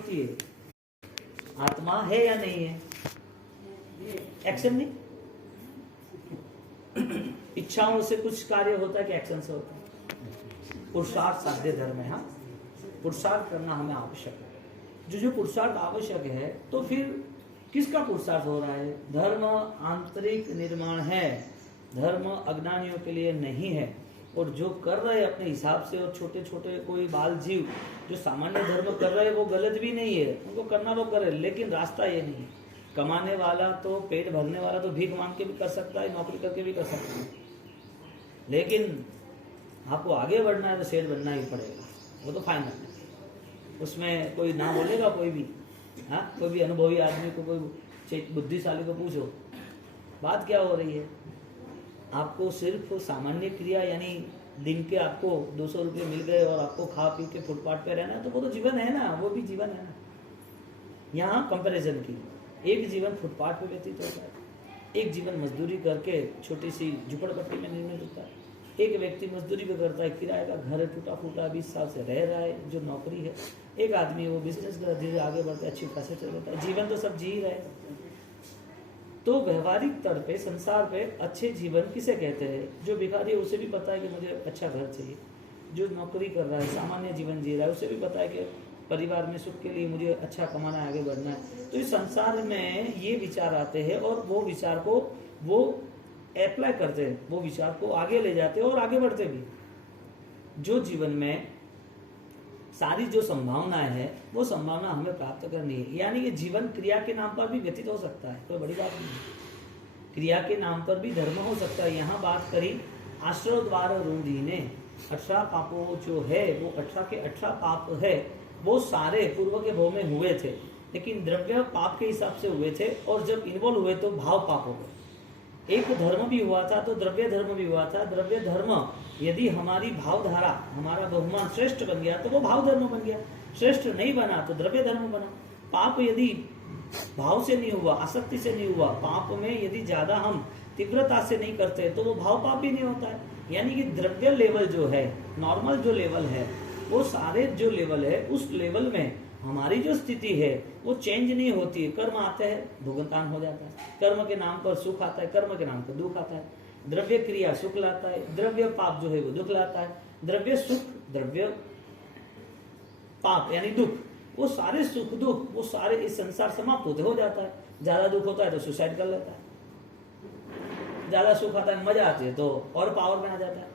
होती है? आत्मा है या नहीं है? एक्शन नहीं। इच्छाओं से कुछ कार्य होता है कि एक्शन से होता है? पुरुषार्थ साध्य धर्म है। हाँ, पुरुषार्थ करना हमें आवश्यक है। जो पुरुषार्थ आवश्यक है, तो फिर किसका पुरुषार्थ हो रहा है? धर्म आंतरिक निर्माण है, धर्म अज्ञानियों के लिए नहीं है। और जो कर रहे अपने हिसाब से, और छोटे छोटे कोई बाल जीव जो सामान्य धर्म कर रहे हैं, वो गलत भी नहीं है, उनको करना वो करे, लेकिन रास्ता ये नहीं है। कमाने वाला तो, पेट भरने वाला तो भीख मांग के भी कर सकता है, नौकरी करके भी कर सकता है, लेकिन आपको आगे बढ़ना है तो सेठ बनना ही पड़ेगा। वो तो फाइनल है, उसमें कोई ना बोलेगा कोई भी। हाँ, कोई भी अनुभवी आदमी को, कोई बुद्धिशाली को पूछो, बात क्या हो रही है? आपको सिर्फ सामान्य क्रिया, यानी दिन के आपको 200 रुपये मिल गए और आपको खा पी के फुटपाथ पे रहना है, तो वो तो जीवन है ना, वो भी जीवन है ना। यहाँ कंपैरिजन की, एक जीवन फुटपाथ पे व्यतीत होता है, एक जीवन मजदूरी करके छोटी सी झुपड़पट्टी में निर्मित होता है, एक व्यक्ति मजदूरी भी करता है, किराए का घर है, टूटा फूटा 20 साल से रह रहा है, जो नौकरी है, एक आदमी वो बिजनेस धीरे धीरे आगे बढ़ता है, अच्छी खासी चल रहा है। जीवन तो सब जी रहे हैं। तो व्यवहारिक तौर पे, संसार पे अच्छे जीवन किसे कहते हैं? जो भिखारी है उसे भी पता है कि मुझे अच्छा घर चाहिए, जो नौकरी कर रहा है, सामान्य जीवन जी रहा है, उसे भी पता है कि परिवार में सुख के लिए मुझे अच्छा कमाना है, आगे बढ़ना है। तो इस संसार में ये विचार आते हैं और वो विचार को वो अप्लाई करते हैं, वो विचार को आगे ले जाते हैं और आगे बढ़ते भी। जो जीवन में सारी जो संभावनाएं है, वो संभावना हमें प्राप्त करनी है। यानी कि जीवन क्रिया के नाम पर भी व्यतीत हो सकता है, कोई बड़ी बात नहीं है। क्रिया के नाम पर भी धर्म हो सकता है। यहाँ बात करी आश्रय द्वार रूढ़ी ने, 18 पापों जो है वो 18 के 18 पाप है, वो सारे पूर्व के भव में हुए थे, लेकिन द्रव्य पाप के हिसाब से हुए थे, और जब इन्वॉल्व हुए तो भाव पाप हो गए। एक धर्म भी हुआ था तो द्रव्य धर्म भी हुआ था। द्रव्य धर्म यदि हमारी भावधारा, हमारा बहुमान श्रेष्ठ बन गया तो वो भाव धर्म बन गया, श्रेष्ठ नहीं बना तो द्रव्य धर्म बना। पाप यदि भाव से नहीं हुआ, आसक्ति से नहीं हुआ, पाप में यदि ज्यादा हम तीव्रता से नहीं करते तो वो भाव पाप भी नहीं होता है। यानी कि द्रव्य लेवल जो है, नॉर्मल जो लेवल है, वो सारे जो लेवल है, उस लेवल में हमारी जो स्थिति है वो चेंज नहीं होती है। कर्म आते हैं, भुगतान हो जाता है, कर्म के नाम पर सुख आता है, कर्म के नाम पर दुख आता है। द्रव्य क्रिया सुख लाता है, द्रव्य पाप जो है वो दुख लाता है। द्रव्य सुख, द्रव्य पाप यानी दुख, वो सारे सुख दुख, वो सारे इस संसार समाप्त होते हो जाता है। ज्यादा दुख होता है तो सुसाइड कर लेता है, ज्यादा सुख आता है, मजा आती है तो और पावर में आ जाता है।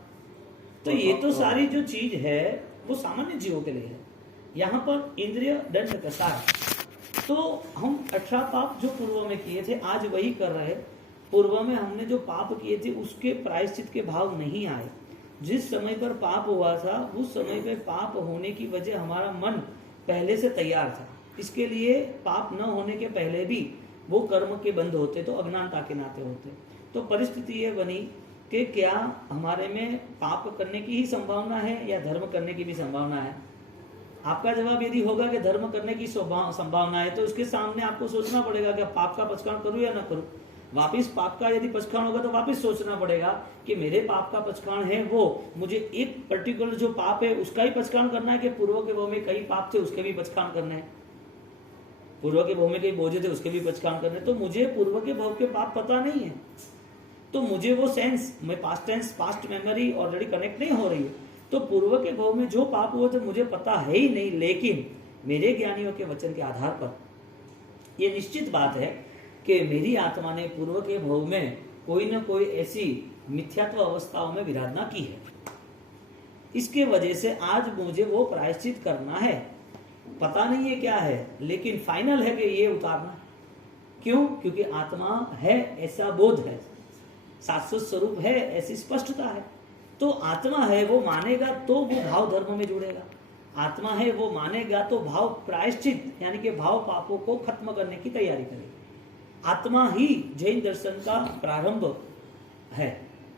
तो ये तो सारी जो चीज है वो सामान्य जीवों के लिए है। यहाँ पर इंद्रिय दंड कसार, तो हम 18 पाप जो पूर्व में किए थे आज वही कर रहे हैं। पूर्व में हमने जो पाप किए थे उसके प्रायश्चित के भाव नहीं आए। जिस समय पर पाप हुआ था उस समय पे पाप होने की वजह हमारा मन पहले से तैयार था। इसके लिए पाप न होने के पहले भी वो कर्म के बंध होते तो अज्ञानता के नाते होते। तो परिस्थिति ये बनी कि क्या हमारे में पाप करने की ही संभावना है या धर्म करने की भी संभावना है? आपका जवाब यदि होगा कि धर्म करने की संभावना है तो उसके सामने आपको सोचना पड़ेगा कि पाप का पचकान करूं या ना करूं। वापिस पाप का यदि पचकान होगा तो वापिस सोचना पड़ेगा कि मेरे पाप का पचकान है वो मुझे एक पर्टिकुलर जो पाप है उसका ही पचकान करना है कि पूर्व के भव में कई पाप थे उसके भी पचकान करने हैं, पूर्व के भव में कई बोझे थे उसके भी पचकान करने। तो मुझे पूर्व के भव के पाप पता नहीं है, तो मुझे वो सेंस, मैं past tense, past memory already connect नहीं हो रही है। तो पूर्व के भव में जो पाप हुए थे मुझे पता है ही नहीं, लेकिन मेरे ज्ञानियों के वचन के आधार पर यह निश्चित बात है कि मेरी आत्मा ने पूर्व के भव में कोई न कोई ऐसी मिथ्यात्व अवस्थाओं में विराधना की है। इसके वजह से आज मुझे वो प्रायश्चित करना है। पता नहीं है क्या है, लेकिन फाइनल है कि ये उतारना। क्यों? क्योंकि आत्मा है ऐसा बोध है, शाश्वत स्वरूप है ऐसी स्पष्टता है। तो आत्मा है वो मानेगा तो वो भाव धर्म में जुड़ेगा, आत्मा है वो मानेगा तो भाव प्रायश्चित यानी कि भाव पापों को खत्म करने की तैयारी करेगी। आत्मा ही जैन दर्शन का प्रारंभ है,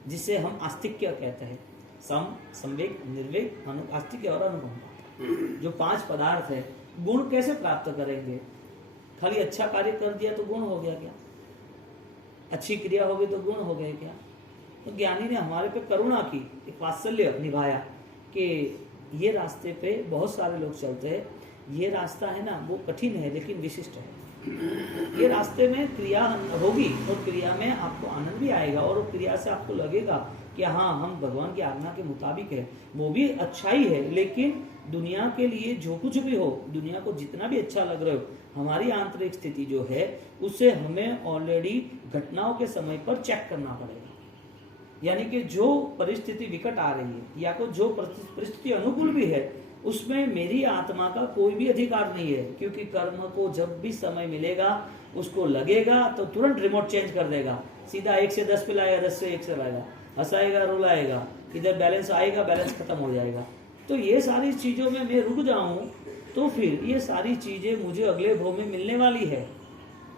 जिसे हम आस्तिक्य कहते हैं। सम, संवेग, निर्वेग, आस्तिक्य और अनुभव, जो 5 पदार्थ है। गुण कैसे प्राप्त करेंगे? खाली अच्छा कार्य कर दिया तो गुण हो गया क्या? अच्छी क्रिया हो गई तो गुण हो गए क्या? तो ज्ञानी ने हमारे पे करुणा की, एक वात्सल्य निभाया कि ये रास्ते पे बहुत सारे लोग चलते हैं, ये रास्ता है ना वो कठिन है लेकिन विशिष्ट है। ये रास्ते में क्रिया होगी और क्रिया में आपको आनंद भी आएगा और क्रिया से आपको लगेगा कि हाँ हम भगवान की आज्ञा के मुताबिक है, वो भी अच्छा ही है। लेकिन दुनिया के लिए जो कुछ भी हो, दुनिया को जितना भी अच्छा लग रहा हो, हमारी आंतरिक स्थिति जो है उसे हमें ऑलरेडी घटनाओं के समय पर चेक करना पड़ेगा। यानी कि जो परिस्थिति विकट आ रही है या तो जो परिस्थिति अनुकूल भी है, उसमें मेरी आत्मा का कोई भी अधिकार नहीं है, क्योंकि कर्म को जब भी समय मिलेगा उसको लगेगा तो तुरंत रिमोट चेंज कर देगा, सीधा 1 से 10 पे लाएगा, 10 से 1 से लाएगा, हंसाएगा, रुलाएगा, इधर बैलेंस आएगा, बैलेंस खत्म हो जाएगा। तो ये सारी चीजों में मैं रुक जाऊं तो फिर ये सारी चीजें मुझे अगले भव में मिलने वाली है।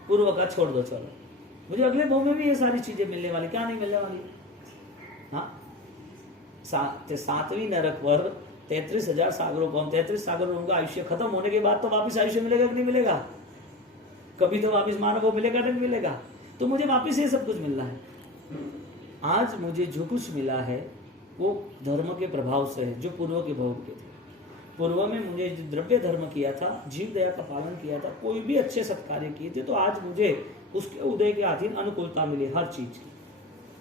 पूर्व का छोड़ दो, चलो मुझे अगले भव में भी ये सारी चीजें मिलने वाली, क्या नहीं मिलने वाली? हाँ, 7वीं नरक पर 33,000 सागरों को, 33 सागरों का आयुष्य खत्म होने के बाद तो वापिस आयुष्य मिलेगा कि नहीं मिलेगा? कभी तो वापिस मानव मिलेगा नहीं मिलेगा? तो मुझे वापिस ये सब कुछ मिलना है। आज मुझे जो कुछ मिला है वो धर्म के प्रभाव से है, जो पूर्व के भोग के थे। पूर्व में मुझे द्रव्य धर्म किया था, जीव दया का पालन किया था, कोई भी अच्छे सत्कार्य किए थे, तो आज मुझे उसके उदय के अधीन अनुकूलता मिली। हर चीज की,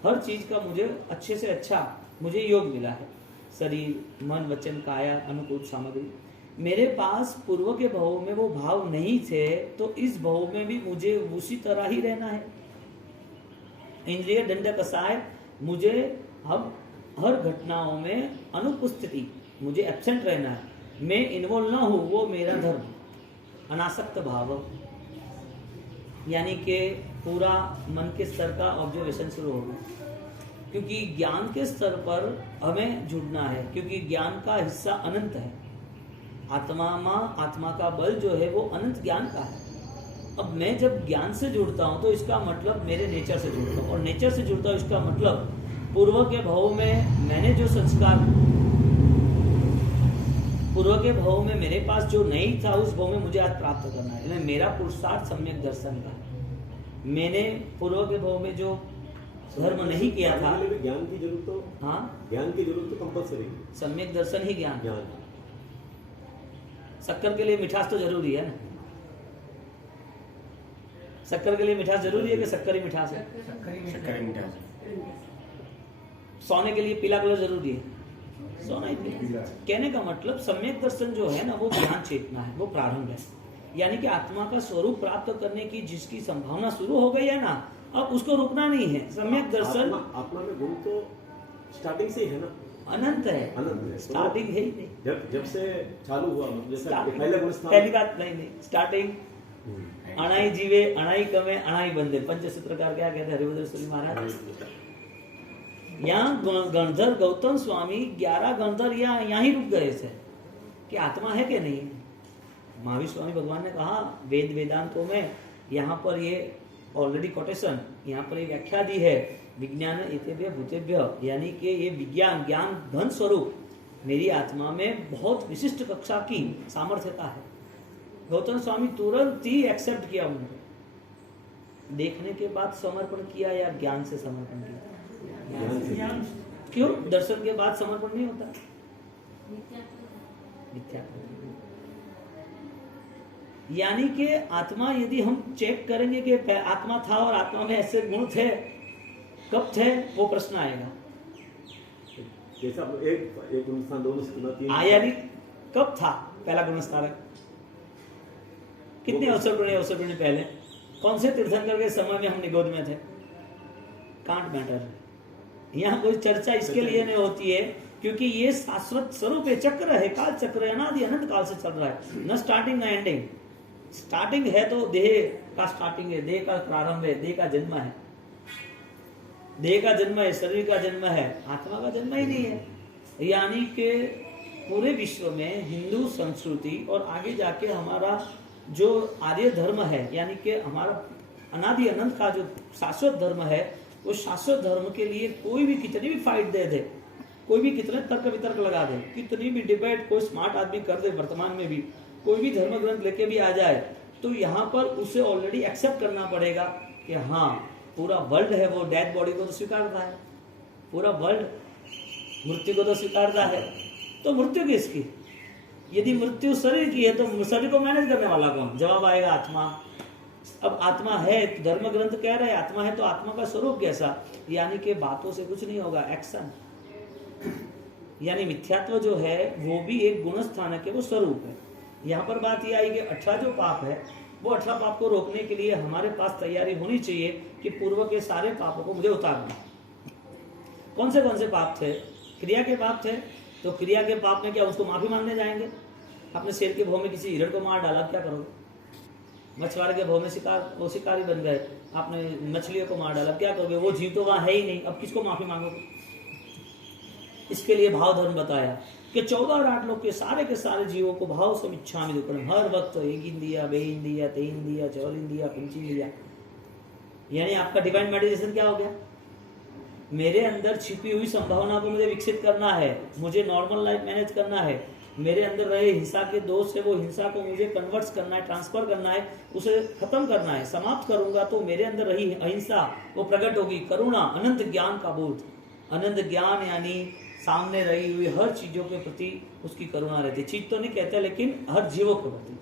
हर चीज का मुझे अच्छे से अच्छा मुझे योग मिला है। शरीर, मन, वचन, काया, अनुकूल सामग्री। मेरे पास पूर्व के भव में वो भाव नहीं थे, तो इस भव में भी मुझे उसी तरह ही रहना है। इंद्रिय दंड कसाय, मुझे अब हर घटनाओं में अनुपस्थिति, मुझे एब्सेंट रहना है, मैं इन्वॉल्व ना हूं, वो मेरा धर्म। अनासक्त भाव, यानी कि पूरा मन के स्तर का ऑब्जर्वेशन शुरू होगा, क्योंकि ज्ञान के स्तर पर हमें जुड़ना है, क्योंकि ज्ञान का हिस्सा अनंत है। आत्मा का बल जो है वो अनंत ज्ञान का है। अब मैं जब ज्ञान से जुड़ता हूं तो इसका मतलब मेरे नेचर से जुड़ता हूं, और नेचर से जुड़ता हूं इसका मतलब पूर्व के भव में मैंने जो संस्कार, पूर्व के भव में मेरे पास जो नहीं था उस भव में मुझे आज प्राप्त करना है। मेरा पुरुषार्थ सम्यक दर्शन का है। मैंने पूर्व के भव में जो धर्म नहीं किया था, ज्ञान की जरूरत तो, हाँ ज्ञान की जरूरत तो कंपल्सरी है। सम्यक दर्शन ही ज्ञान। शक्कर के लिए मिठास तो जरूरी है ना? शक्कर के लिए मिठास जरूरी है कि शक्कर ही मिठास है? शक्कर ही मिठास है। सोने के लिए पीला कलर जरूरी है? सोना ही पीला। कहने का मतलब सम्यक दर्शन जो है ना वो ज्ञान चेतना है, वो प्रारंभ है। यानी कि आत्मा का स्वरूप प्राप्त करने की जिसकी संभावना शुरू हो गई है ना, अब उसको रुकना नहीं है। सम्यक दर्शन, आत्मा में गुण तो स्टार्टिंग से ही है ना, अनंत है, अनंत है, स्टार्टिंग है ही नहीं। जब से चालू हुआ, जैसे पहली बात नहीं, स्टार्टिंग अणाई जीवे, अणाई कमे, अणाई बंदे, पंचसूत्रकार क्या कहते हैं हरिभद्र सूरी महाराज। यहाँ गणधर गौतम स्वामी 11 गणधर यहाँ ही रुक गए थे कि आत्मा है कि नहीं। महावीर स्वामी भगवान ने कहा वेद वेदांतों में, यहाँ पर ये ऑलरेडी कोटेशन, यहाँ पर एक व्याख्या दी है, विज्ञान इतेभ्य भूतेभ्य, यानी कि ये विज्ञान ज्ञान घन स्वरूप मेरी आत्मा में बहुत विशिष्ट कक्षा की सामर्थ्यता है। गौतम स्वामी तुरंत ही एक्सेप्ट किया उन्होंने। देखने के बाद समर्पण किया या ज्ञान से समर्पण किया? क्यों? दर्शन के बाद समर्पण नहीं होता? मिथ्या। यानी कि आत्मा, यदि हम चेक करेंगे कि आत्मा था और आत्मा में ऐसे गुण थे, कब थे, वो प्रश्न आएगा। जैसा एक गुणस्थान, दो गुणस्थान, आया नहीं, कब था पहला गुणस्थान? कितने अवसर पहले? कौन से तीर्थंकर के समय में हम निगोद में थे? Can't matter. यहाँ कोई चर्चा इसके लिए नहीं होती है क्योंकि ये शाश्वत स्वरूप है, चक्र है, काल चक्र है, अनादि अनंत काल से चल रहा है, न स्टार्टिंग न एंडिंग। स्टार्टिंग है तो देह का स्टार्टिंग है, देह का प्रारंभ है, देह का जन्म है, देह का जन्म है, शरीर का जन्म है, आत्मा का जन्म ही नहीं है। यानी कि पूरे विश्व में हिंदू संस्कृति और आगे जाके हमारा जो आर्य धर्म है, यानी कि हमारा अनादि अनंत का जो शाश्वत धर्म है, वो शाश्वत धर्म के लिए कोई भी कितनी भी फाइट दे दे, कोई भी कितने तर्क वितर्क लगा दे, कितनी भी डिबेट कोई स्मार्ट आदमी कर दे, वर्तमान में भी कोई भी धर्म ग्रंथ लेके भी आ जाए, तो यहाँ पर उसे ऑलरेडी एक्सेप्ट करना पड़ेगा कि हाँ पूरा वर्ल्ड है वो डेड बॉडी को तो स्वीकारता है, पूरा वर्ल्ड मृत्यु को तो स्वीकारता है, तो मृत्यु किसकी? यदि मृत्यु शरीर की है तो शरीर को मैनेज करने वाला कौन? जवाब आएगा आत्मा। अब आत्मा है, धर्म ग्रंथ कह रहे हैं आत्मा है, तो आत्मा का स्वरूप कैसा? यानी कि बातों से कुछ नहीं होगा, एक्शन। यानी मिथ्यात्व जो है वो भी एक गुण स्थानक है, वो स्वरूप है। यहाँ पर बात यह आई कि 18 जो पाप है वो 18 पाप को रोकने के लिए हमारे पास तैयारी होनी चाहिए कि पूर्व के सारे पापों को मुझे उतारना। कौन से पाप थे? क्रिया के पाप थे। तो क्रिया के पाप में क्या उसको माफी मांगने जाएंगे? आपने शेर के भौं में किसी हिरण को मार डाला, क्या करोगे? मछुआरे के भौं में शिकारी बन गए, आपने मछलियों को मार डाला, क्या करोगे? वो जीव तो वहां है ही नहीं, अब किसको माफी मांगोगे? इसके लिए भाव धर्म बताया कि 14 और 8 लोग के सारे जीवों को भाव समिच्छामि दुक्कडम, हर वक्त एक इंद्रिया, बे इंद्रिया, ते इंद्रिया, चौल इंद्रिया, पंच इंद्रिया। यानी आपका डिवाइन मेडिटेशन क्या हो गया? मेरे अंदर छिपी हुई संभावना को मुझे विकसित करना है, मुझे नॉर्मल लाइफ मैनेज करना है, मेरे अंदर रहे हिंसा के दोष है वो हिंसा को मुझे कन्वर्ट करना है, ट्रांसफर करना है, उसे खत्म करना है। समाप्त करूंगा तो मेरे अंदर रही अहिंसा वो प्रकट होगी। करुणा, अनंत ज्ञान का बोध। अनंत ज्ञान यानी सामने रही हुई हर चीजों के प्रति उसकी करुणा रहती है। चीज तो नहीं कहते, लेकिन हर जीवों के प्रति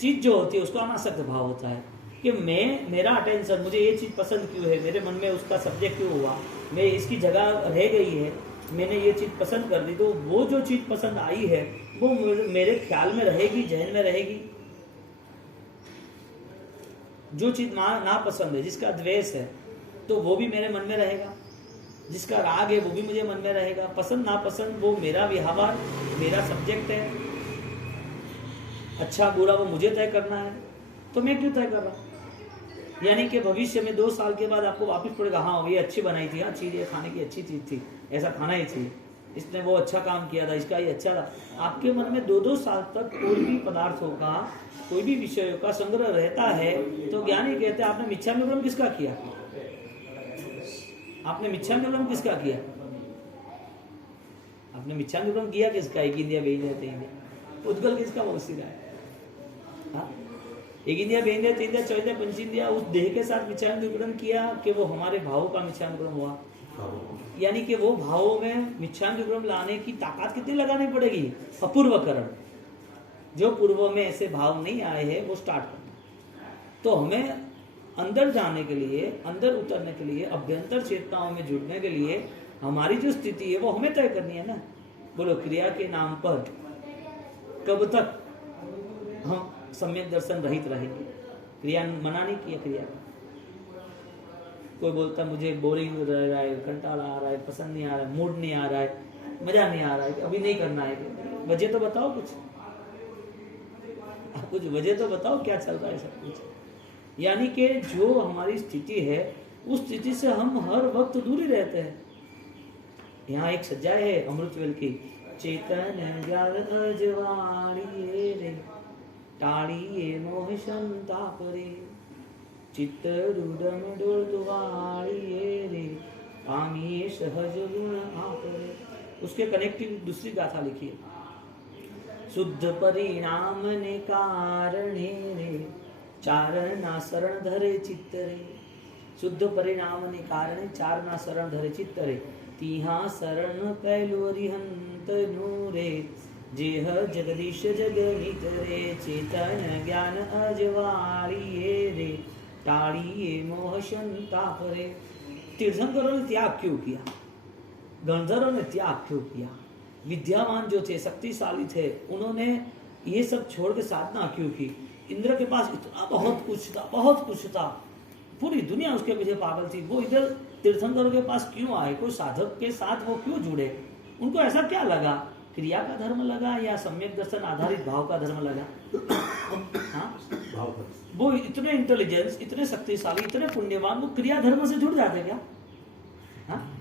चीज जो होती है उसका अनासक्त भाव होता है कि मेरा अटेंशन, मुझे ये चीज पसंद क्यों है, मेरे मन में उसका सब्जेक्ट क्यों हुआ, मैं इसकी जगह रह गई है, मैंने ये चीज पसंद कर दी, तो वो जो चीज पसंद आई है वो मेरे ख्याल में रहेगी, जहन में रहेगी। जो चीज ना पसंद है, जिसका द्वेष है, तो वो भी मेरे मन में रहेगा। जिसका राग है वो भी मुझे मन में रहेगा। पसंद नापसंद वो मेरा व्यवहार, मेरा सब्जेक्ट है। अच्छा बुरा वो मुझे तय करना है, तो मैं क्यों तय कर रहा हूं? यानी कि भविष्य में 2 साल के बाद आपको वापस पड़ेगा, हाँ ये अच्छी बनाई थी, हाँ चीज ये खाने की अच्छी चीज थी, ऐसा खाना ही चाहिए, इसने वो अच्छा काम किया था, इसका ये अच्छा था। आपके मन में 2-2 साल तक कोई भी पदार्थों का, कोई भी विषयों का संग्रह रहता है, तो ज्ञानी कहते हैं आपने मिथ्यानुक्रम किसका किया? आपने मिथ्यानुक्रम किसका किया? आपने मिथ्यानुक्रम किया किसका? एक इंद्रिया, बे इंद्रिया, ते इंद्रिया। उद्गल किसका? वो उसी का है। एक इंद्रिया, बे इंद्रिया, ते इंद्रिया, चौदह पंच इंद्रिया, उस देह के साथ मिथ्यानुक्रम किया कि वो हमारे भावों का मिथ्यानुक्रम हुआ। यानी कि वो भावों में मिथ्यानुक्रम लाने की ताकत कितनी लगानी पड़ेगी? अपूर्वकरण। जो पूर्व में ऐसे भाव नहीं आए हैं वो स्टार्ट करना। तो हमें अंदर जाने के लिए, अंदर उतरने के लिए, अभ्यंतर चेतनाओं में जुड़ने के लिए हमारी जो स्थिति है वो हमें तय करनी है ना। बोलो, क्रिया के नाम पर कब तक हम सम्यक दर्शन रहित रहेंगे? क्रिया मना नहीं किया क्रिया। कोई बोलता मुझे बोरिंग रह रहा है, कंटाला आ रहा है, पसंद नहीं आ रहा है, मूड नहीं आ रहा है, मजा नहीं आ रहा है, अभी नहीं करना है। वजह तो बताओ, कुछ वजह तो बताओ, क्या चल रहा है सब कुछ। यानी कि जो हमारी स्थिति है उस स्थिति से हम हर वक्त दूरी रहते हैं। यहाँ एक सज्जा है अमृतवेल की, चेतन ज्ञान अजवाड़िए रे, टाड़िए मोह संताप रे, चित्त रुदम डोल दुआड़िए रे, पामिए सहज गुण आप रे। उसके कनेक्टिव दूसरी गाथा लिखिए, शुद्ध परिणाम ने कारणे रे, चारणा शरण धरे चित्त रे। शुद्ध परिणाम ने कारणे चारणा शरण धरे चित्त रे, तिहा शरण पैलु अरिहंत नूरे, जेह जगदीश जगमित रे, चेतन ज्ञान अजवाड़िए रे, टाड़िए मोह संताप रे। तीर्थंकरों ने त्याग क्यों किया? गंधर्वों ने त्याग क्यों किया? विद्यावान जो थे, शक्तिशाली थे, उन्होंने ये सब छोड़ के साधना क्यों की? इंद्र के पास इतना बहुत कुछ था, पूरी दुनिया उसके पीछे पागल थी। वो इधर तीर्थंकरों के पास क्यों आए? कोई साधक के साथ वो क्यों जुड़े? उनको ऐसा क्या लगा? क्रिया का धर्म लगा या सम्यक दर्शन आधारित भाव का धर्म लगा? हाँ, वो इतने इंटेलिजेंस, इतने शक्तिशाली, इतने पुण्यवान, वो क्रिया धर्म से जुड़ जाते क्या? हाँ?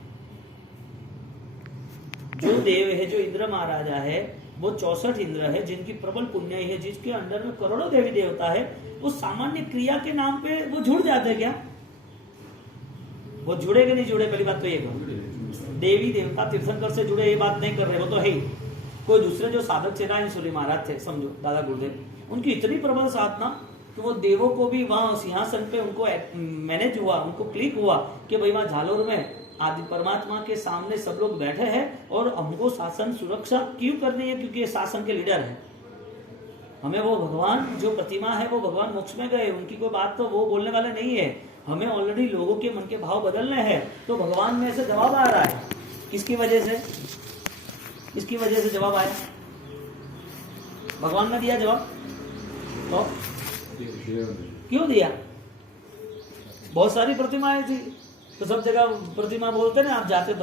जो देव है, जो इंद्र महाराजा है, वो 64 इंद्र है जिनकी प्रबल पुण्य है, जिसके अंदर में करोड़ों देवी देवता है, वो सामान्य क्रिया के नाम पे वो जुड़ जाते क्या? वो जुड़े कि नहीं जुड़े? पहली बात तो ये कहो, देवी देवता तीर्थंकर से जुड़े ये बात नहीं कर रहे, वो तो है ही। कोई दूसरे जो साधक चिरायन महाराज थे, समझो दादा गुरुदेव, उनकी इतनी प्रबल साधना कि वो देवों को भी वहां सिंहासन पे उनको मैनेज हुआ, उनको क्लिक हुआ कि भाई वहां झालोर में आदि परमात्मा के सामने सब लोग बैठे हैं और हमको शासन सुरक्षा क्यों करनी है? क्योंकि ये शासन के लीडर है। हमें वो भगवान जो प्रतिमा है वो भगवान मोक्ष में गए, उनकी कोई बात तो वो बोलने वाले नहीं है। हमें ऑलरेडी लोगों के मन के भाव बदलने हैं। तो भगवान में से जवाब आ रहा है। किसकी वजह से? किसकी वजह से जवाब आया? भगवान ने दिया जवाब। तो क्यों दिया? बहुत सारी प्रतिमाएं थी, तो सब जगह प्रतिमा बोलते ना। आप जाते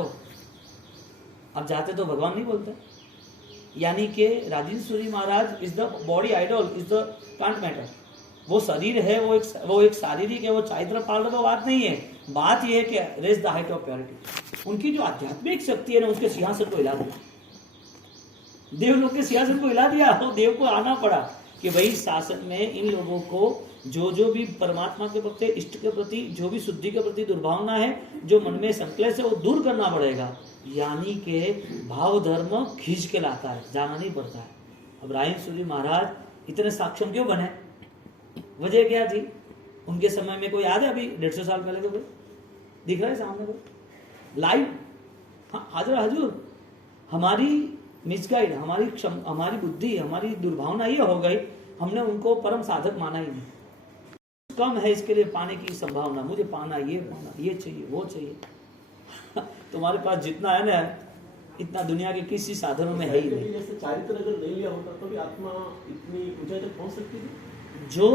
तो भगवान नहीं बोलते। यानी कि Rajendra Suri Maharaj is the body idol, is the can't matter. वो शरीर है, वो एक शारीरिक है, वो चारित्र पालन तो बात नहीं है। बात यह है कि raise the height of purity. उनकी जो आध्यात्मिक शक्ति है ना, उसके सिंहासन को हिला दिया। देवलोक के सिंहासन को हिला दिया। तो देव को आना पड़ा कि भाई शासन में इन लोगों को जो भी परमात्मा के प्रति, इष्ट के प्रति, जो भी शुद्धि के प्रति दुर्भावना है, जो मन में संकलेश है, वो दूर करना पड़ेगा। यानी कि भाव धर्म खींच के लाता है, जाना नहीं पड़ता है। अब राजेंद्र सूरी महाराज इतने सक्षम क्यों बने? वजह क्या थी? उनके समय में कोई याद है? अभी 150 साल पहले तो कोई दिख रहा है सामने कोई लाइव? हाँ, हाजिर हजूर। हमारी मिसगाइड, हमारी बुद्धि, हमारी दुर्भावना ये हो गई, हमने उनको परम साधक माना ही नहीं। कम है इसके लिए पाने की संभावना, मुझे पाना, ये चाहिए, वो चाहिए। तुम्हारे पास जितना है ना, इतना दुनिया के किसी साधनों में है ही नहीं। जैसे चारित्र अगर नहीं लिया होता तो भी आत्मा इतनी ऊंचाई तक पहुंच सकती थी। जो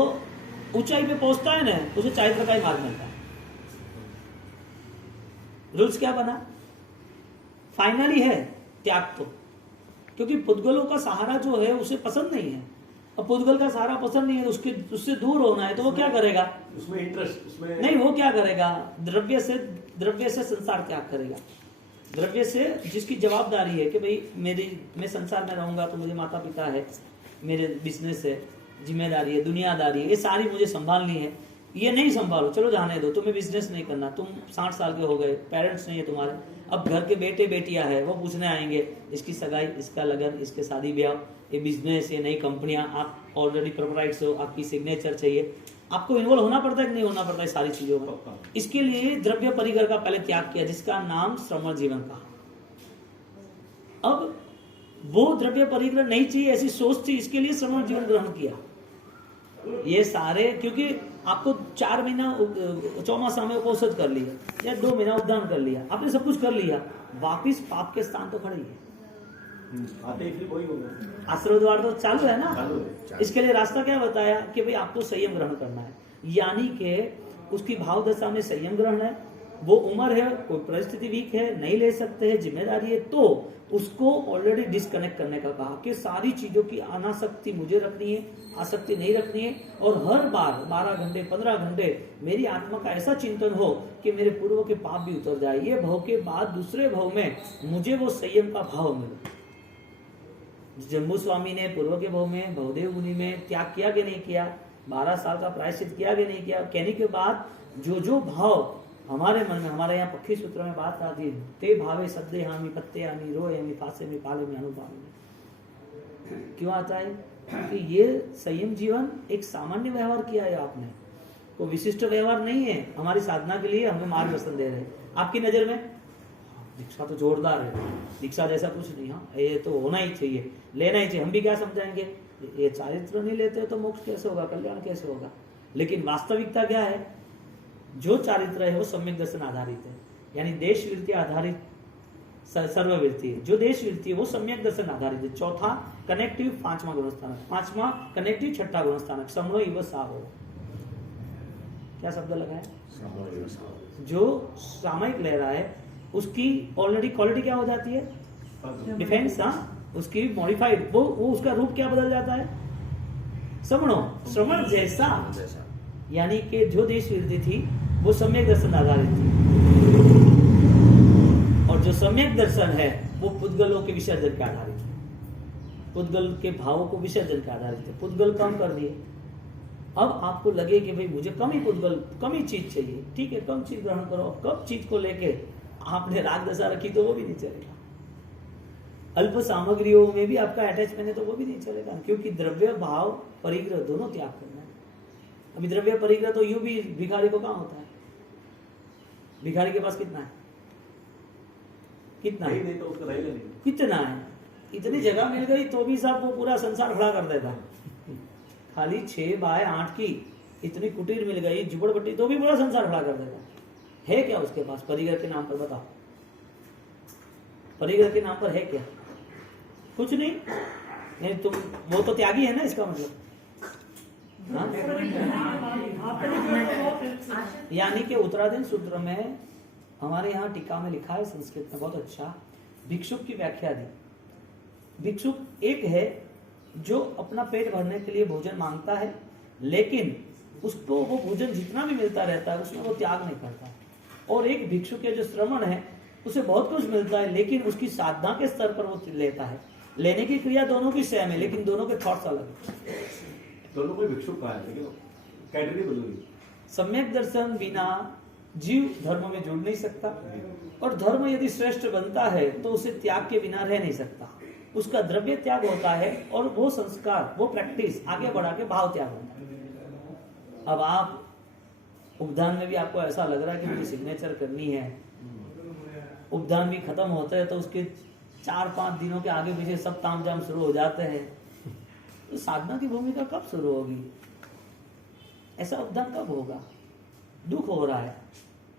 ऊंचाई पे पहुंचता है ना, उसे चारित्र का ही मार्ग मिलता है। रूल्स क्या बना? फाइनली है त्याग तो, क्योंकि पुद्गलों का सहारा जो है उसे पसंद नहीं है। अब पुद्गल का सहारा पसंद नहीं है, उससे दूर होना है, तो वो क्या करेगा? उसमें इंटरेस्ट उसमें नहीं, वो क्या करेगा? द्रव्य से संसार त्याग करेगा। द्रव्य से जिसकी जवाबदारी है कि भाई मैं संसार में रहूंगा तो मुझे माता पिता है, मेरे बिजनेस है, जिम्मेदारी है, दुनियादारी है, ये सारी मुझे संभालनी है। ये नहीं संभालो, चलो जाने दो, तुम्हें बिजनेस नहीं करना, तुम 60 साल के हो गए, पेरेंट्स नहीं है तुम्हारे, अब घर के बेटे बेटियां है, वो पूछने आएंगे इसकी सगाई, इसका लगन, इसके शादी ब्याह, ये बिजनेस, ये नई कंपनियां, आप ऑलरेडी प्रोप्राइटर्स हो, आपकी सिग्नेचर चाहिए। आपको इन्वॉल्व होना पड़ता है कि नहीं होना पड़ता है सारी चीजों में? इसके लिए द्रव्य परिकर का पहले त्याग किया, जिसका नाम श्रमण जीवन का। अब वो द्रव्य परिग्रह नहीं चाहिए, ऐसी सोच थी, इसके लिए श्रमण जीवन ग्रहण किया। ये सारे, क्योंकि आपको 4 महीना चौमासा में उपोषित कर लिया या 2 महीना उद्यान कर लिया, आपने सब कुछ कर लिया, वापिस पाप के स्थान तो खड़े ही है। आते ही वही हो गया। आश्रय द्वार तो चालू है ना। चालू है। इसके लिए रास्ता क्या बताया कि भाई आपको संयम ग्रहण करना है। यानी कि उसकी भाव दशा में संयम ग्रहण है। वो उम्र है, कोई परिस्थिति वीक है, नहीं ले सकते हैं, जिम्मेदारी है, तो उसको ऑलरेडी डिस्कनेक्ट करने का कहा कि सारी चीजों की अनासक्ति मुझे रखनी है, आसक्ति नहीं रखनी है। और हर बार 12 घंटे 15 घंटे मेरी आत्मा का ऐसा चिंतन हो कि मेरे पूर्व के पाप भी उतर जाए, ये भव के बाद दूसरे भव में मुझे वो संयम का भाव मिले। जम्बू स्वामी ने पूर्व के भव में, भवदेव मुनि में त्याग किया कि नहीं किया? 12 साल का प्रायश्चित किया कि नहीं किया? कहने के बाद जो भाव हमारे मन में, हमारे यहाँ पक्षी सूत्र में बात आती है, ते भावे सद्दे हामी पत्ते हामी रोए हमी फासे में पाले में अनुपाल में। क्यों आता है? कि ये संयम जीवन एक सामान्य व्यवहार किया है आपने, कोई विशिष्ट व्यवहार नहीं है। हमारी साधना के लिए हमें मार्गदर्शन दे रहे हैं। आपकी नजर में दीक्षा तो जोरदार है, दीक्षा जैसा कुछ नहीं, हाँ ये तो होना ही चाहिए, लेना ही चाहिए। हम भी क्या समझाएंगे, ये चारित्र नहीं लेते तो मोक्ष कैसे होगा, कल्याण कैसे होगा? लेकिन वास्तविकता क्या है? जो चारित्र है वो सम्यक दर्शन आधारित है, यानी देश वृत्ति आधारित सर्ववृत्ति है। जो देश वृत्ति है वो सम्यक दर्शन आधारित है। चौथा कनेक्टिव, 5वां गुणस्थानक, 5वां कनेक्टिव, 6ठा गुणस्थानक, समनो इव साहो। क्या शब्द लगा है? जो सामयिक ले रहा है उसकी ऑलरेडी क्वालिटी क्या हो जाती है? डिफेंस। हाँ, उसकी मॉडिफाइड, वो उसका रूप क्या बदल जाता है? समणो, श्रवण जैसा। यानी कि जो देश वृत्ति थी वो सम्यक दर्शन आधारित थी, और जो सम्यक दर्शन है वो पुद्गलों के विसर्जन के आधारित है। पुद्गल के भावों को विसर्जन के आधारित है। पुद्गल कम कर दिए। अब आपको लगे कि भाई मुझे कम ही पुद्गल, कम ही चीज चाहिए, ठीक है, कम चीज ग्रहण करो। अब कम चीज को लेके आपने राग दशा रखी तो वो भी नहीं चलेगा। अल्प सामग्रियों में भी आपका अटैचमेंट है तो वो भी नहीं चलेगा, क्योंकि द्रव्य भाव परिग्रह दोनों त्याग करना है। अभी द्रव्य परिग्रह तो यूं भी भिखारी को कहाँ होता है? भिखारी के पास कितना है? कितना नहीं है? नहीं तो उसका रहेगा नहीं। कितना है? इतनी जगह मिल गई तो भी साहब वो पूरा संसार खड़ा कर देता। खाली 6 बाय 8 की इतनी कुटीर मिल गई, झुपड़पट्टी, तो भी पूरा संसार खड़ा कर देता है क्या उसके पास? परिगर के नाम पर बताओ, परिगर के नाम पर है क्या? कुछ नहीं। नहीं तुम वो तो त्यागी है ना, इसका मतलब। हाँ? यानी कि उत्तराधीन सूत्र में हमारे यहाँ टीका में लिखा है संस्कृत में बहुत अच्छा, भिक्षुक की व्याख्या दी। भिक्षुक एक है जो अपना पेट भरने के लिए भोजन मांगता है, लेकिन उसको वो भोजन जितना भी मिलता रहता है उसमें वो त्याग नहीं करता। और एक भिक्षुक है जो श्रमण है, उसे बहुत कुछ मिलता है लेकिन उसकी साधना के स्तर पर वो लेता है। लेने की क्रिया दोनों की सेम है लेकिन दोनों के थॉट्स अलग है। दोनों कोई भिक्षुक कहा है, लेकिन कैटेगरी बदलूगी। सम्यक दर्शन बिना जीव धर्म में जुड़ नहीं सकता, और धर्म यदि श्रेष्ठ बनता है तो उसे त्याग के बिना रह नहीं सकता। उसका द्रव्य त्याग होता है और वो संस्कार, वो प्रैक्टिस आगे बढ़ा के भाव त्याग होता है। अब आप उपदान में भी आपको ऐसा लग रहा है कि मुझे सिग्नेचर करनी है, उपदान भी खत्म होता है तो उसके 4-5 दिनों के आगे पीछे सब तामझाम शुरू हो जाते हैं, तो साधना की भूमिका कब शुरू होगी? ऐसा उपदान कब होगा? दुख हो रहा है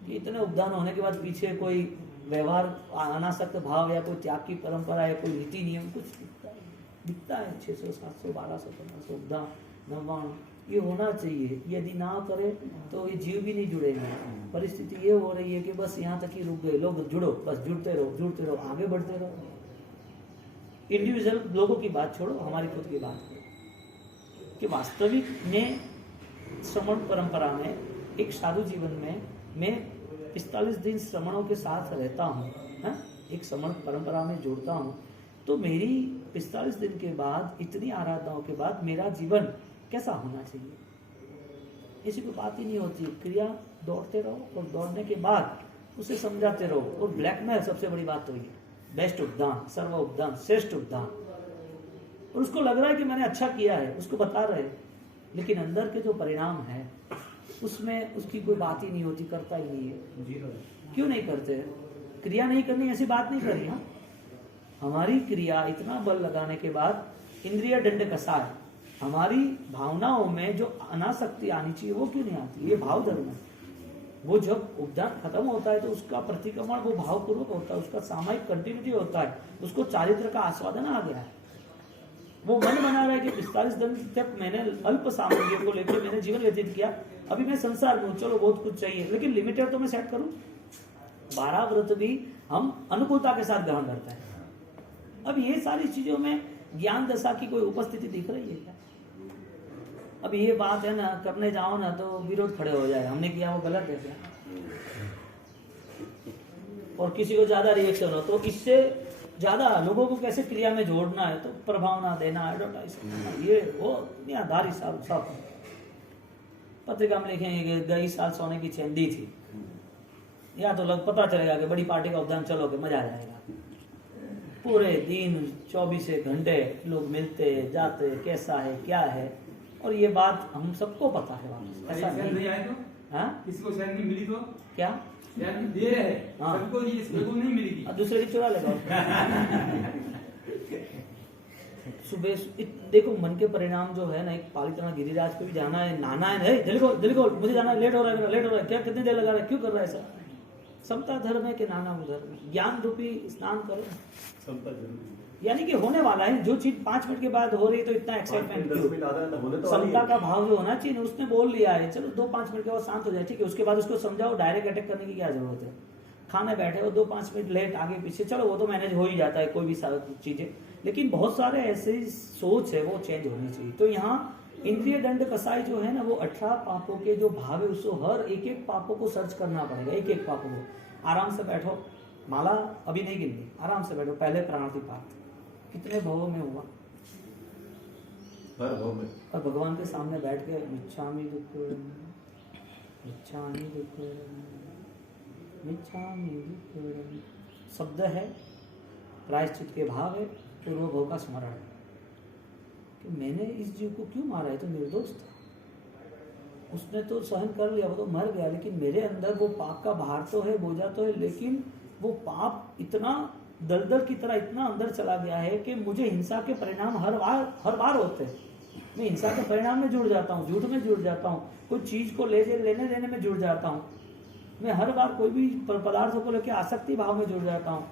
कि इतने उपदान होने के बाद पीछे कोई व्यवहार, अनासक्त भाव या कोई त्याग की परंपरा या कोई नीति नियम कुछ दिखता है। 600, 700, 1200, 1500 उपदान, नवान, ये होना चाहिए। यदि ना करे तो ये जीव भी नहीं जुड़ेंगे। परिस्थिति ये हो रही है कि बस यहाँ तक ही रुक गए लोग। जुड़ो, बस जुड़ते रहो, आगे बढ़ते रहो। इंडिविजुअल लोगों की बात छोड़ो, हमारी खुद की बात करो कि वास्तविक में श्रमण परंपरा में, एक साधु जीवन में मैं 45 दिन श्रमणों के साथ रहता हूँ, एक श्रमण परंपरा में जोड़ता हूँ, तो मेरी 45 दिन के बाद, इतनी आराधनाओं के बाद मेरा जीवन कैसा होना चाहिए? ऐसी कोई बात ही नहीं होती। क्रिया दौड़ते रहो और दौड़ने के बाद उसे समझाते रहो। और ब्लैक में सबसे बड़ी बात तो ये बेस्ट उपदान, सर्व उपदान, श्रेष्ठ उपदान, और उसको लग रहा है कि मैंने अच्छा किया है, उसको बता रहे, लेकिन अंदर के जो परिणाम है उसमें उसकी कोई बात ही नहीं होती, करता ही नहीं है। क्यों नहीं करते? क्रिया नहीं करनी ऐसी बात नहीं करी। हाँ, हमारी क्रिया इतना बल लगाने के बाद इंद्रिय दंड कसा है, हमारी भावनाओं में जो अनासक्ति आनी चाहिए वो क्यों नहीं आती? ये भाव धर्म है। वो जब उपदान खत्म होता है तो उसका प्रतिक्रमण वो भावपूर्वक होता है, उसका सामायिक कंटिन्यूटी होता है, उसको चारित्र का आस्वादन आ गया है। वो मन बना रहा है कि 45 दिन तक मैंने अल्प सामग्री को लेकर मैंने जीवन व्यतीत किया, अभी मैं संसार में हूँ, चलो बहुत कुछ चाहिए, लेकिन लिमिटेड तो मैं सेट करूं। 12 व्रत भी हम अनुकूलता के साथ ग्रहण करते हैं। अब ये सारी चीजों में ज्ञान दशा की कोई उपस्थिति दिख रही है क्या? अब ये बात है ना, करने जाओ ना तो विरोध खड़े हो जाए, हमने किया वो गलत है क्या? और किसी को ज्यादा रिएक्शन हो तो इससे ज्यादा लोगों को कैसे क्रिया में जोड़ना है, तो प्रभावना देना, एडवर्टाइज करना, ये वो दुनियादारी सब पत्रिका में लिखेंगे गई साल सोने की चैन दी थी, या तो लोग पता चलेगा कि बड़ी पार्टी का उपदान, चलोगे मजा आ जाएगा। पूरे दिन 24 घंटे लोग मिलते जाते, कैसा है क्या है, और ये बात हम सबको पता है। ऐसा नहीं आए तो हाँ, किसी को सैलरी मिली तो क्या दे रहे हैं, हाँ। सबको नहीं मिलेगी, दूसरे की चुरा लगाओ। सुबह देखो मन के परिणाम जो है ना, एक पालितना गिरिराज को भी जाना है, नहाना है, जल्दी को मुझे जाना है, लेट हो रहा है, क्या कितनी देर लगा रहा है, क्यों कर रहा है ऐसा? समता धर्म है कि नाना उधर ज्ञान रूपी स्नान करो। समता जरूरी है। यानी कि होने वाला है, जो चीज 5 मिनट के बाद हो रही है तो इतना एक्साइटमेंट क्यों? समता का भाव जो होना चाहिए, उसने बोल लिया है, चलो 2-5 मिनट के बाद शांत हो जाए, ठीक है, उसके बाद उसको समझाओ, डायरेक्ट अटैक करने की क्या जरूरत है? खाने बैठे हो 2-5 मिनट लेट आगे पीछे, चलो वो तो मैनेज हो ही जाता है, कोई भी चीजें, लेकिन बहुत सारे ऐसे सोच है वो चेंज होनी चाहिए। तो यहाँ इंद्रिय दंड कसाई जो है ना, वो 18 पापों के जो भाव है उसको हर एक पापों को सर्च करना पड़ेगा, एक पापों को। आराम से बैठो, माला अभी नहीं गिननी, आराम से बैठो, पहले प्राणातिपात कितने भावों में हुआ, हर भाव में, और भगवान के सामने बैठ के मिच्छामि दुक्कडम, मिच्छामि दुक्कडम, मिच्छामि दुक्कडम शब्द है, प्रायश्चित के भाव है, पूर्व भव का स्मरण है कि मैंने इस जीव को क्यों मारा है, तो निर्दोष था, उसने तो सहन कर लिया, वो तो मर गया, लेकिन मेरे अंदर वो पाप का भार तो है, बोझा तो है, लेकिन वो पाप इतना दलदल की तरह इतना अंदर चला गया है कि मुझे हिंसा के परिणाम हर बार होते हैं। मैं हिंसा के परिणाम में जुड़ जाता हूँ, झूठ में जुड़ जाता हूँ, कोई चीज को लेने देने में जुड़ जाता हूँ, मैं हर बार कोई भी पदार्थों को लेकर आसक्ति भाव में जुड़ जाता हूँ।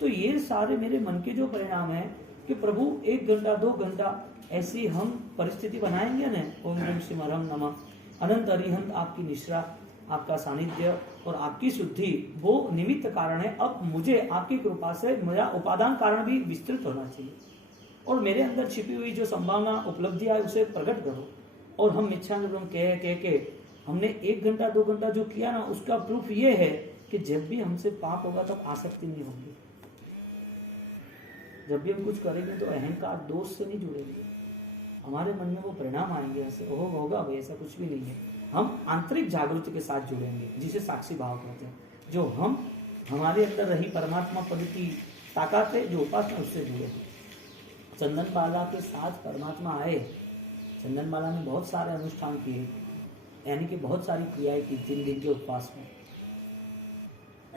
तो ये सारे मेरे मन के जो परिणाम है कि प्रभु 1 घंटा 2 घंटा ऐसी हम परिस्थिति बनाएंगे न, ओम ह्रीं श्रीं हरं नमः, अनंत अरिहंत आपकी निश्रा, आपका सानिध्य और आपकी शुद्धि वो निमित्त कारण है। अब मुझे आपकी कृपा से मेरा उपादान कारण भी विस्तृत होना चाहिए और मेरे अंदर छिपी हुई जो संभावना उपलब्धियां है उसे प्रकट करो। और हम मिच्छामिद्रम कह के हमने 1 घंटा 2 घंटा जो किया ना, उसका प्रूफ ये है कि जब भी हमसे पाप होगा तब आसक्ति नहीं होगी। जब भी हम कुछ करेंगे तो अहंकार दोष से नहीं जुड़ेंगे, हमारे मन में वो परिणाम आएंगे, ऐसे होगा भाई, ऐसा कुछ भी नहीं है। हम आंतरिक जागृति के साथ जुड़ेंगे जिसे साक्षी भाव कहते हैं, जो हम हमारे अंदर रही परमात्मा पद की ताकत है जो उपासना उससे जुड़े। चंदन बाला के साथ परमात्मा आए, चंदन बाला ने बहुत सारे अनुष्ठान किए, यानी कि बहुत सारी क्रियाएं की 3 दिन के उपवास में,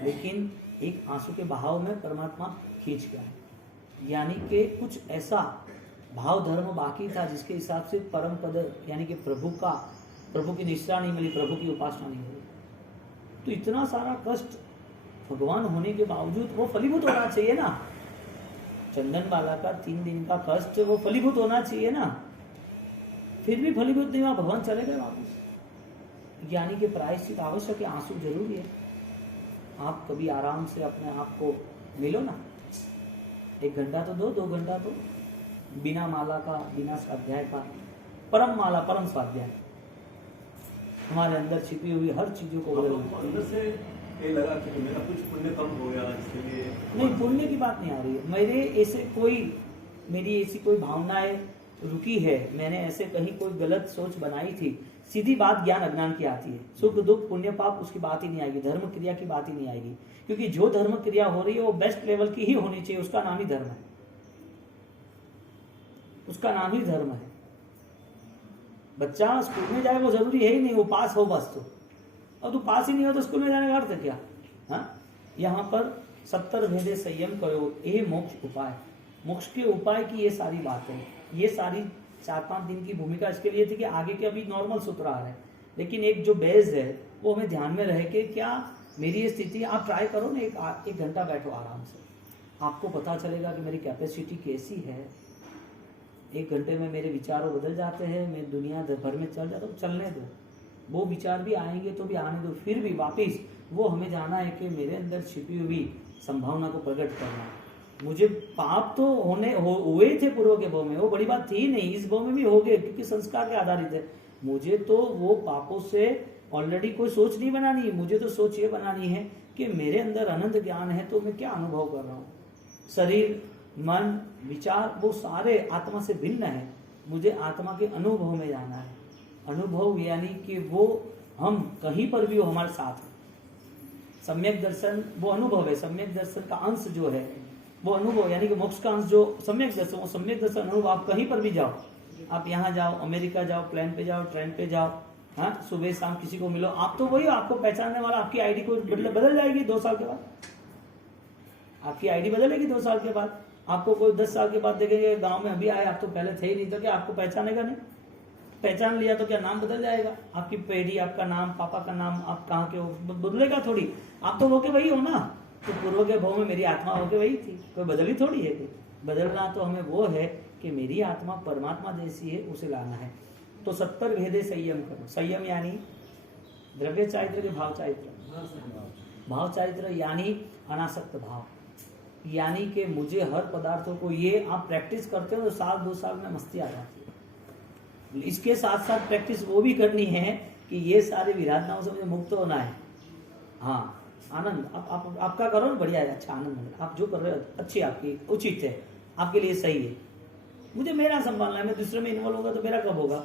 लेकिन एक आंसू के बहाव में परमात्मा खींच गया, यानी कि कुछ ऐसा भाव धर्म बाकी था जिसके हिसाब से परम पद यानी कि प्रभु की निष्ठा नहीं मिली, प्रभु की उपासना नहीं मिली। तो इतना सारा कष्ट भगवान होने के बावजूद वो फलीभूत होना चाहिए ना। चंदन बाला का 3 दिन का कष्ट वो फलीभूत होना चाहिए ना, फिर भी फलीभूत नहीं हुआ, भगवान चले गए वापस। यानी कि प्रायश्चित आवश्यक है, आंसू जरूरी है। आप कभी आराम से अपने आप को मिलो ना, 1 घंटा तो दो, 2 घंटा तो बिना माला का, बिना स्वाध्याय का, परम माला परम स्वाध्याय, हमारे अंदर छिपी हुई हर चीजों को अंदर से ये लगा कि मेरा कुछ पुण्य कम हो गया, इसलिए नहीं, पुण्य की बात नहीं आ रही है। मेरी ऐसी कोई भावनाएं रुकी है, मैंने ऐसे कहीं कोई गलत सोच बनाई थी। सीधी बात ज्ञान अज्ञान की आती है, सुख दुख पुण्य पाप उसकी बात ही नहीं आएगी, धर्म क्रिया की बात ही नहीं आएगी, क्योंकि जो धर्म क्रिया हो रही है वो बेस्ट लेवल की ही होनी चाहिए, उसका नाम ही धर्म है, उसका नाम ही धर्म है। बच्चा स्कूल में जाए वो जरूरी है ही नहीं, वो पास हो बस। तो अब तू पास ही नहीं हो तो स्कूल में जाने का अर्थ है क्या? हाँ, यहाँ पर 70 भेदे संयम करो, ये मोक्ष उपाय, मोक्ष के उपाय की ये सारी बातें, ये सारी 4-5 दिन की भूमिका इसके लिए थी कि आगे के अभी नॉर्मल सूत्र आ रहे हैं, लेकिन एक जो बेस है वो हमें ध्यान में रहे कि क्या मेरी ये स्थिति, आप ट्राई करो ना, एक घंटा बैठो आराम से, आपको पता चलेगा कि मेरी कैपेसिटी कैसी है। 1 घंटे में मेरे विचारों बदल जाते हैं, मैं दुनिया भर में चल जाता हूँ, चलने दो, वो विचार भी आएंगे तो भी आने दो, फिर भी वापिस वो हमें जाना है कि मेरे अंदर छिपी हुई संभावना को प्रकट करना। मुझे पाप तो हुए थे पूर्व के भाव में, वो बड़ी बात थी नहीं, इस भाव में भी हो गए क्योंकि संस्कार के आधारित है। मुझे तो वो पापों से ऑलरेडी कोई सोच नहीं बनानी, मुझे तो सोच ये बनानी है कि मेरे अंदर अनंत ज्ञान है, तो मैं क्या अनुभव कर रहा हूँ, शरीर मन विचार वो सारे आत्मा से भिन्न है, मुझे आत्मा के अनुभव में जाना है। अनुभव यानी कि वो हम कहीं पर भी हो हमारे साथ। सम्यक दर्शन वो अनुभव है, सम्यक दर्शन का अंश जो है वो अनुभव, यानी कि मोक्ष का अंश जो सम्यक दर्शन, वो सम्यक दर्शन अनुभव। आप कहीं पर भी जाओ, आप यहाँ जाओ, अमेरिका जाओ, प्लेन पे जाओ, ट्रेन पे जाओ, हाँ, सुबह शाम किसी को मिलो, आप तो वही, आपको पहचानने वाला, आपकी आईडी को बदल जाएगी 2 साल के बाद, आपकी आईडी बदलेगी 2 साल के बाद। आपको कोई 10 साल के बाद देखेंगे, गांव में अभी आए, आप तो पहले थे ही नहीं, तो क्या आपको पहचानेगा नहीं? पहचान लिया तो क्या नाम बदल जाएगा? आपकी पीढ़ी, आपका नाम, पापा का नाम, आप कहाँ के हो, बदलेगा थोड़ी, आप तो हो के वही हो ना। तो पूर्व के भाव में मेरी आत्मा हो के वही थी, कोई बदली थोड़ी है। बदलना तो हमें वो है कि मेरी आत्मा परमात्मा जैसी है, उसे लाना है। तो 70 भेदे संयम करो। संयम यानी द्रव्य चारित्र के भाव चारित्र, भाव चारित्र यानी अनासक्त भाव, यानी कि मुझे हर पदार्थों को, ये आप प्रैक्टिस करते हो तो 1-2 साल में मस्ती आ जाती है। इसके साथ साथ प्रैक्टिस वो भी करनी है कि ये सारे विराधनाओं से मुझे मुक्त होना है। हाँ, आनंद आप आपका करो ना, बढ़िया है, अच्छा आनंद है, आप जो कर रहे हो अच्छी, आपकी उचित है, आपके लिए सही है। मुझे मेरा संभालना है, मैं दूसरे में इन्वॉल्व होगा तो मेरा कब होगा?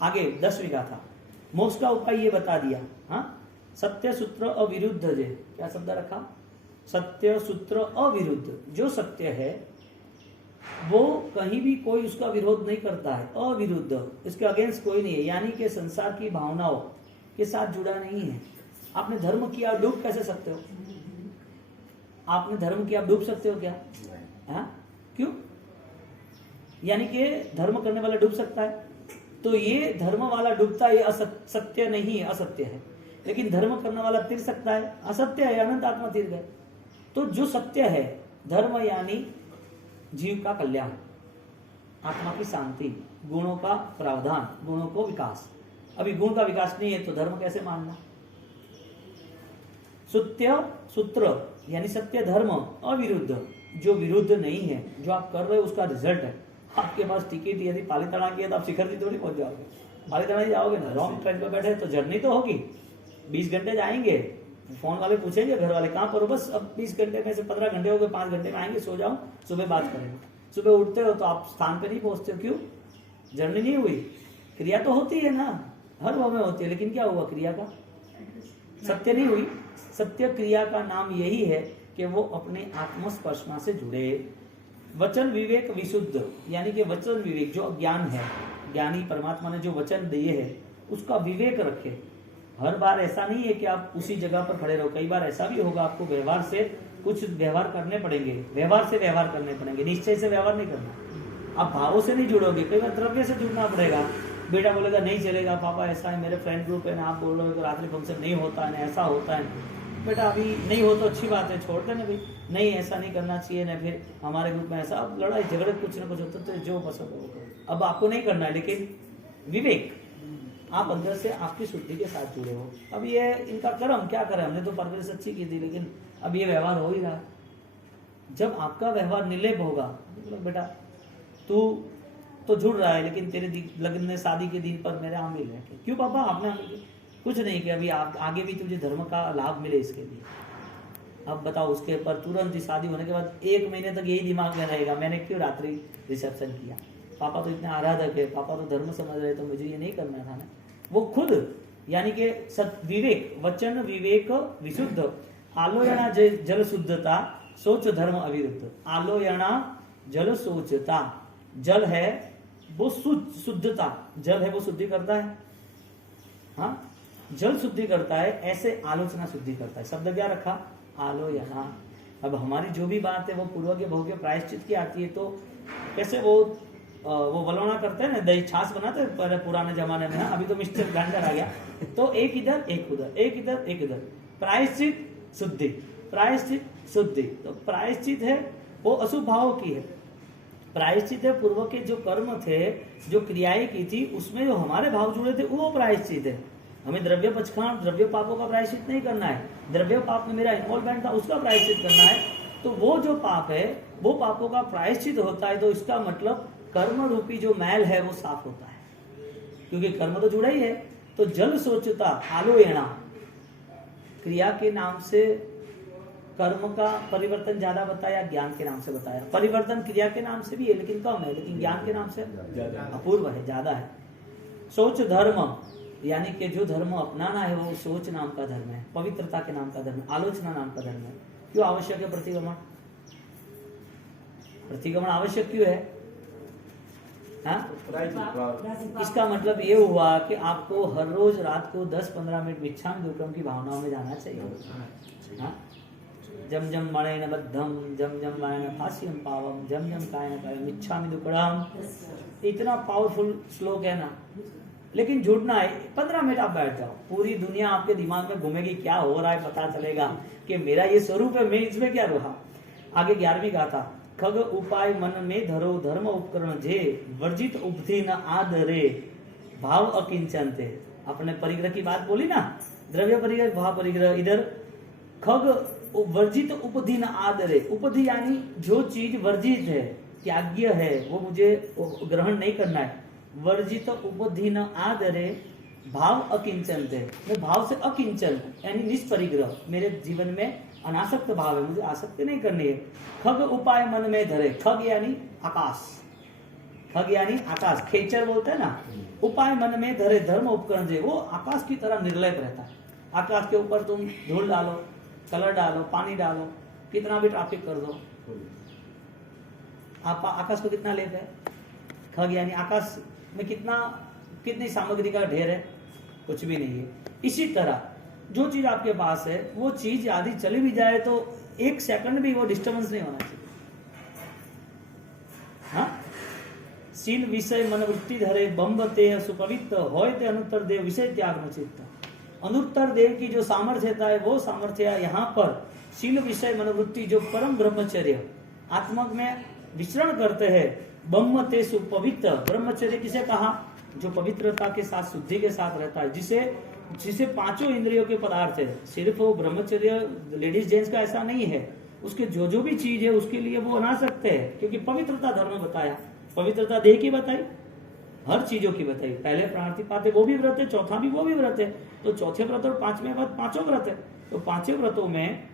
आगे 10वीं का था, मोक्ष का उपाय ये बता दिया। हाँ, सत्य सूत्र अविरुद्ध, जे क्या शब्द रखा? सत्य सूत्र अविरुद्ध, जो सत्य है वो कहीं भी कोई उसका विरोध नहीं करता है, अविरुद्ध, इसके अगेंस्ट कोई नहीं है, यानी कि संसार की भावनाओं के साथ जुड़ा नहीं है। आपने धर्म किया, डूब कैसे सकते हो? आपने धर्म किया, आप डूब सकते हो क्या? हाँ, क्यों? यानी कि धर्म करने वाला डूब सकता है। तो ये धर्म वाला डूबता है, ये सत्य नहीं है, असत्य है। लेकिन धर्म करने वाला तिर सकता है, असत्य है, अनंत आत्मा तिर गए। तो जो सत्य है, धर्म यानी जीव का कल्याण, आत्मा की शांति, गुणों का प्रावधान, गुणों को विकास। अभी गुण का विकास नहीं है तो धर्म कैसे मानना? सत्य सूत्र यानी सत्य धर्म अविरुद्ध, जो विरुद्ध नहीं है, जो आप कर रहे हो उसका रिजल्ट है। आपके पास टिकट यदि पालीताना की है तो आप शिखर की थोड़ी पहुंच जाओगे, पालीताना ही जाओगे ना। लॉन्ग ट्रेन पे बैठे तो जर्नी तो होगी, 20 घंटे जाएंगे, फोन वाले पूछेंगे घर वाले कहाँ पर हो, बस अब 20 घंटे में से 15 घंटे हो गए, 5 घंटे में आएंगे, सो जाओ, सुबह बात करेंगे। सुबह उठते हो तो आप स्थान पे नहीं पहुंचते हो, क्यों? जर्नी नहीं हुई, क्रिया तो होती है ना, हर भाव में होती है, लेकिन क्या हुआ क्रिया का? सत्य नहीं हुई। सत्य क्रिया का नाम यही है कि वो अपने आत्मस्पर्शना से जुड़े। वचन विवेक विशुद्ध यानी कि वचन विवेक, जो ज्ञान है, ज्ञानी परमात्मा ने जो वचन दिए है उसका विवेक रखे। हर बार ऐसा नहीं है कि आप उसी जगह पर खड़े रहो, कई बार ऐसा भी होगा आपको व्यवहार से कुछ व्यवहार करने पड़ेंगे, व्यवहार से व्यवहार करने पड़ेंगे, निश्चय से व्यवहार नहीं करना। आप भावों से नहीं जुड़ोगे, कई बार द्रव्य से जुड़ना पड़ेगा। बेटा बोलेगा नहीं चलेगा पापा, ऐसा है, मेरे फ्रेंड ग्रुप है ना, आप बोल रहे हो कि रात्रि फंक्शन नहीं होता है ना, ऐसा होता है। बेटा अभी नहीं हो तो अच्छी बात है, छोड़ देना भाई, नहीं ऐसा नहीं करना चाहिए ना, फिर हमारे ग्रुप में ऐसा, अब लड़ाई झगड़े कुछ ना कुछ होता, तो जो पसंद हो। अब आपको नहीं करना है, लेकिन विवेक, आप अंदर से आपकी शुद्धि के साथ जुड़े हो। अब ये इनका कर्म क्या करें, हमने तो परवरिश अच्छी की थी, लेकिन अब ये व्यवहार हो ही रहा। जब आपका व्यवहार निर्लेप होगा, बेटा तू तो जुड़ रहा है, लेकिन तेरे लगन में शादी के दिन पर मेरे आमिल है। क्यों पापा आपने कुछ नहीं किया, अभी आप आगे भी तुझे धर्म का लाभ मिले इसके लिए। अब बताओ, उसके पर तुरंत ही शादी होने के बाद 1 महीने तक यही दिमाग में रहेगा, मैंने क्यों रात्रि रिसेप्शन किया, पापा तो इतने आराधक है, पापा तो धर्म समझ रहे, तो मुझे ये नहीं करना था ना। वो खुद यानी कि विवेक, वचन विवेक विशुद्ध, आलोयना जल शुद्धता, सोच धर्म अविरुद्ध। आलोयना जल सोचता, जल है वो शुद्धता, जल है वो शुद्धि करता है, हाँ जल शुद्धि करता है, ऐसे आलोचना शुद्धि करता है। शब्द क्या रखा? आलोयना। अब हमारी जो भी बात है वो पूर्वज्ञ भोग्य प्रायश्चित की आती है, तो कैसे वो वलोना करते हैं ना, दही छाछ बनाते हैं पहले पुराने जमाने में, अभी तो मिक्सचर ग्राइंडर आ गया, तो एक इधर एक उधर, एक इधर एक इधर, प्रायश्चित शुद्धि, प्रायश्चित शुद्धि। तो प्रायश्चित है वो अशुभ भावों की है, प्रायश्चित है पूर्व के जो कर्म थे, जो क्रियाएं की थी, उसमें जो हमारे भाव जुड़े थे वो प्रायश्चित है। हमें द्रव्य पक्षकांड, द्रव्य पापों का प्रायश्चित नहीं करना है, द्रव्य पाप में मेरा इन्वॉल्वमेंट था उसका प्रायश्चित करना है। तो वो जो पाप है वो पापों का प्रायश्चित होता है, तो इसका मतलब कर्म रूपी जो मैल है वो साफ होता है, क्योंकि कर्म तो जुड़ा ही है। तो जल सोचता, आलोयना, क्रिया के नाम से कर्म का परिवर्तन ज्यादा बताया, ज्ञान के नाम से बताया। परिवर्तन क्रिया के नाम से भी है लेकिन कम है, लेकिन ज्ञान के नाम से अपूर्व है, ज्यादा है। सोच धर्म यानी कि जो धर्म अपनाना है वो सोच नाम का धर्म है, पवित्रता के नाम का धर्म, आलोचना नाम का धर्म है। क्यों आवश्यक है प्रतिगमन? प्रतिगमन आवश्यक क्यों है? इसका मतलब ये हुआ कि आपको हर रोज रात को 10-15 मिनट मिच्छामि दुक्कड़म की भावनाओं में जाना चाहिए। हाँ, जम जम मणेन बद्धम, जम जम मणेन फास्यम पावम, जम जम कायेन कायम मिच्छामि दुक्कड़म। इतना पावरफुल श्लोक है ना, लेकिन जुड़ना है। 15 मिनट आप बैठ जाओ, पूरी दुनिया आपके दिमाग में घूमेगी, क्या हो रहा है पता चलेगा कि मेरा ये स्वरूप है, मैं इसमें क्या रहा। आगे 11वीं गाथा, खग उपाय मन में धरो, धर्म उपकरण जे, वर्जित उपधि न आदरे, भाव अकिंचन थे। अपने परिग्रह की बात बोली ना, द्रव्य परिग्रह, भाव परिग्रह। इधर खग वर्जित उपधि न आदरे, उपधि यानी जो चीज वर्जित है, त्याग्य है, वो मुझे ग्रहण नहीं करना है। वर्जित उपधि न आदरे, भाव अकिंचन थे, मैं भाव से अकिंचन यानी निष्परिग्रह, मेरे जीवन में अनासक्त भाव है, मुझे आसक्ति नहीं करनी है। खग उपाय मन में धरे, खग यानी आकाश, खग यानी आकाश, खेचर बोलते हैं ना, उपाय मन में धरे, धर्म उपकरण जे, वो आकाश की तरह निर्लेप रहता है। आकाश के ऊपर तुम धूल डालो, कलर डालो, पानी डालो, कितना भी ट्रैफिक कर दो, आप आकाश को कितना लेप है? खग यानी आकाश में कितनी सामग्री का ढेर है? कुछ भी नहीं है। इसी तरह जो चीज आपके पास है वो चीज यदि चली भी जाए तो एक सेकंड भी वो डिस्टर्बेंस नहीं होना चाहिए। हाँ, शील विषय मनवृत्ति धरे बम्बते सुपवित्र होय ते अनुत्तर देव विषय त्याग न चित्त। अनुत्तर देव की जो सामर्थ्यता है वो सामर्थ्य यहाँ पर शील विषय मनोवृत्ति जो परम ब्रह्मचर्य आत्मा में विचरण करते हैं, ब्रह्मते सुपवित्र। ब्रह्मचर्य किसे कहा? जो पवित्रता के साथ शुद्धि के साथ रहता है, जिसे पांचों इंद्रियों के पदार्थ है। सिर्फ वो ब्रह्मचर्य लेडीज जेंट्स का ऐसा नहीं है, उसके जो भी चीज है उसके लिए वो बना सकते हैं, क्योंकि पवित्रता धर्म बताया, पवित्रता देह की बताई, हर चीजों की बताई। पहले प्राणातिपाते वो भी व्रत है, चौथा भी वो भी व्रत है, तो चौथे व्रत और पांचवें व्रत पांचों व्रत है। तो पांचों व्रतों में